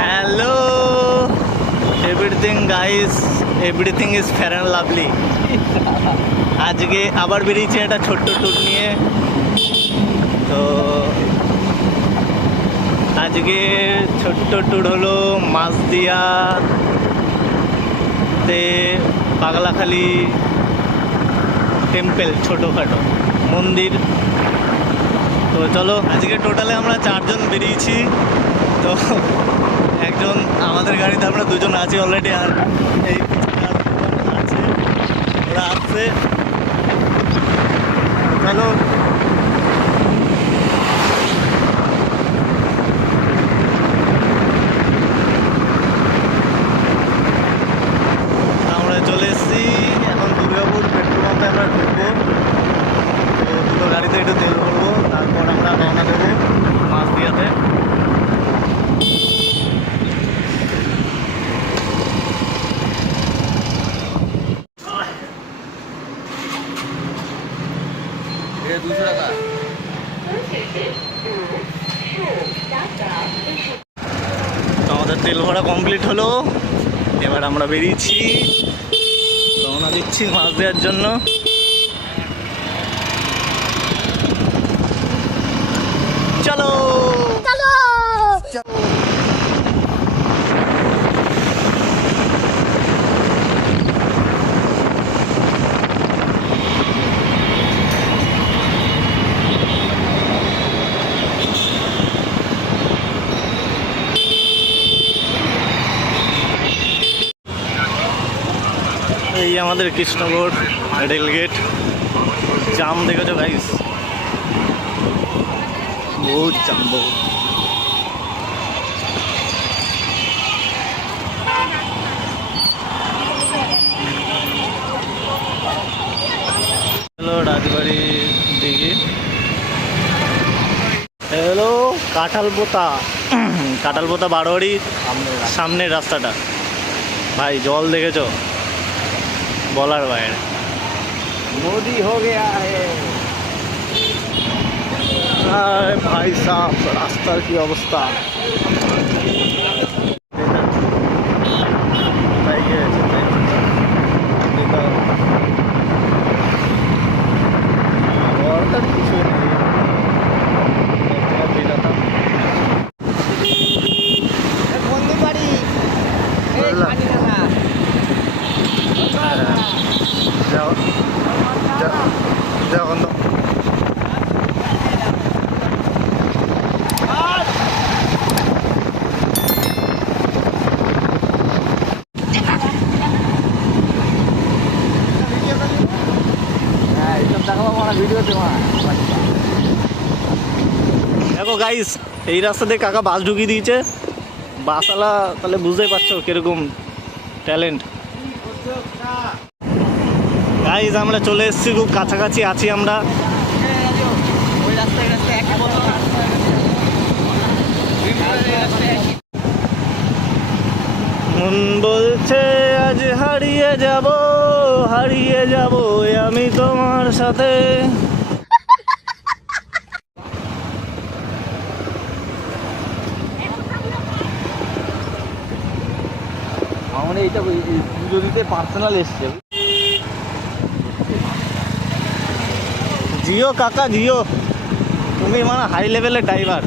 Hello everything guys, everything is fair and lovely. আজকে আবার বেরিয়েছি একটা ছোট্ট ট্যুর নিয়ে। তো আজকে ছোট্ট ট্যুর হলো মাছদিয়াতে পাগলাখালি টেম্পেল, ছোটোখাটো মন্দির। তো চলো, আজকে টোটালে আমরা 4 জন বেরিয়েছি। তো একজন আমাদের গাড়িতে, আমরা 2 জন আছি অলরেডি, আর এই আছে, ওরা আসছে। চলো আমরা চলে এসেছি এখন দুর্গাপুর পেট্রোল পাম্পে আমরা ঢুকবো। তো দুটো গাড়িতে একটু তেল ভরবো, তারপর আমরা রওনা দেবো মাছদিয়াতে। আমাদের তেল ভরা কমপ্লিট হলো, এবার আমরা বেরিয়েছি, রওনা দিচ্ছি মাছ দেওয়ার জন্য। চলো চলো এই আমাদের কৃষ্ণগড় রেলগেট। জাম দেখেছো গাইস, বহুত জাম, বহুত। হ্যালো রাজবাড়ির দিকে, হ্যালো কাঁঠালপোতা, কাঁঠালপোতা বারোয়ারি সামনের রাস্তাটা। ভাই জল দেখেছো, বলার বাইরে। मोदी हो गया है। ভাই সাহ, রাস্তার কি অবস্থা। কিছুই নেই, বন্ধু বাড়ি যাও যাও বন্ধু। দেখো গাইস, এই রাস্তা দিয়ে কাকা বাস ঢুকিয়ে দিয়েছে। বাসওয়ালা তাহলে বুঝতেই পারছো কিরকম ট্যালেন্ট। গাইস আমরা চলে এসেছি, খুব কাছাকাছি আছি আমরা। মন বলছে আজ হারিয়ে যাব, হারিয়ে যাব আমি তোমার সাথে। আমার এইটা পুজো দিতে পার্সোনাল এসছে। জিও কাকা জিও, তুমি মানে হাই লেভেলের ড্রাইভার।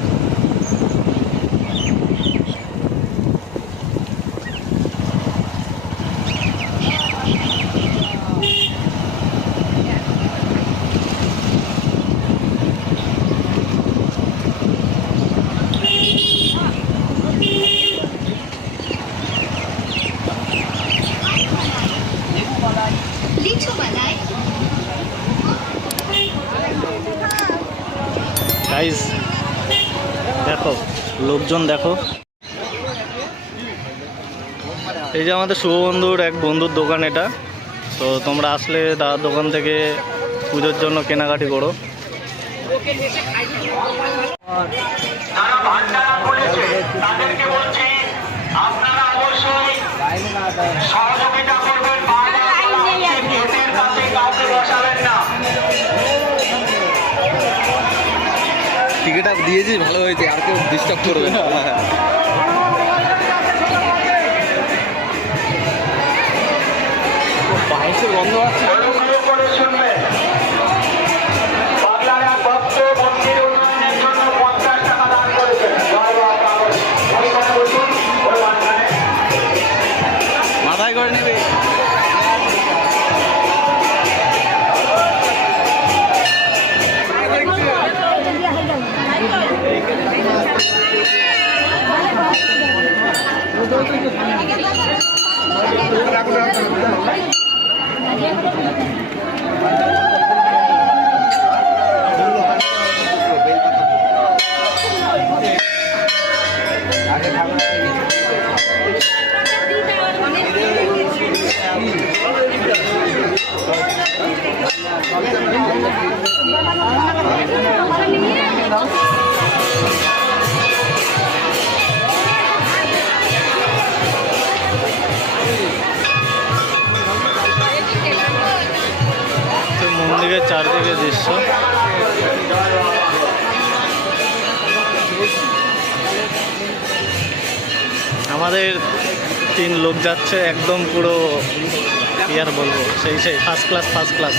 গাইস দেখো, লোকজন দেখো। এই যে আমাদের শুভবন্ধুর এক বন্ধুর দোকান এটা। তো তোমরা আসলে তার দোকান থেকে পুজোর জন্য কেনাকাটি করো। টিকিটটা দিয়েছি, ভালো হয়েছে, আর কেউ ডিস্টার্ব করবে না। তো মন্দিরের চারদিকে দৃশ্য। আমাদের 3 লোক যাচ্ছে, একদম পুরো কি আর বলবো, সেই ফার্স্ট ক্লাস।